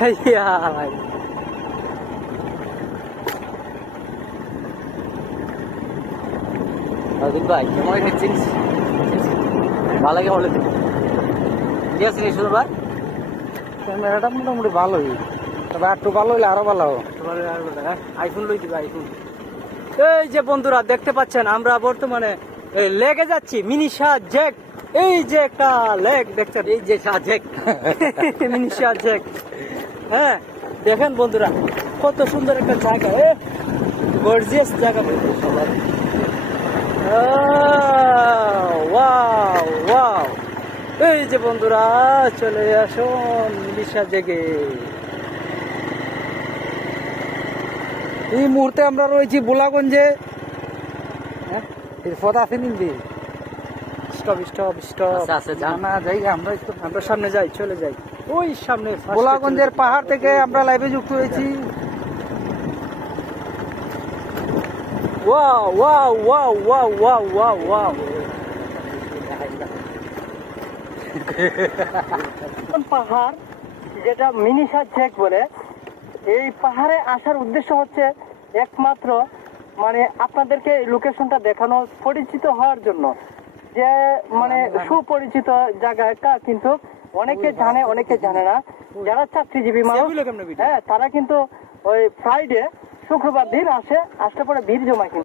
ভাই কেমন খেয়েছিস? ভালো লাগে বলে ঠিক আছে নি শুনুন ভাই, ক্যামেরাটা মোটামুটি ভালোই, তবে একটু ভালো হইলে আরো ভালো। আইফোন লই দিবা আইফোন। এই যে বন্ধুরা দেখতে পাচ্ছেন আমরা বর্তমানে এই লেগে যাচ্ছি মিনি শাহ জ্যাক। এই যে একটা লেক দেখছেন, এই যে Shah Jack mini Shah Jack. হ্যাঁ দেখেন বন্ধুরা কত সুন্দর একটা জায়গা, গর্জিয়াস জায়গা বন্ধু সবার। ওয়াও ওয়াও, এই যে বন্ধুরা চলে আসুন মিনি শাহ জ্যাকে। এই মুহূর্তে আমরা রয়েছি বোলাগঞ্জে। এরপর আছে নিন্দি স্টপ স্টপ স্টপ, না যাই আমরা একটু আমরা সামনে যাই, চলে যাই ওই সামনে। বোলাগঞ্জের পাহাড় থেকে আমরা লাইভে যুক্ত হয়েছি। Wow wow wow wow wow wow wow. পাহাড় যেটা মিনি শাহ জ্যাক বলে, এই পাহাড়ে আসার উদ্দেশ্য হচ্ছে একমাত্র মানে আপনাদেরকে লোকেশনটা দেখানো, পরিচিত হওয়ার জন্য। যে মানে সুপরিচিত জায়গাটা কিন্তু অনেকে জানে অনেকে জানে না। যারা চাকরিজীবী মানুষ, হ্যাঁ তারা কিন্তু ওই ফ্রাইডে শুক্রবার দিন আসলে পরে ভিড় জমায় কিন্তু।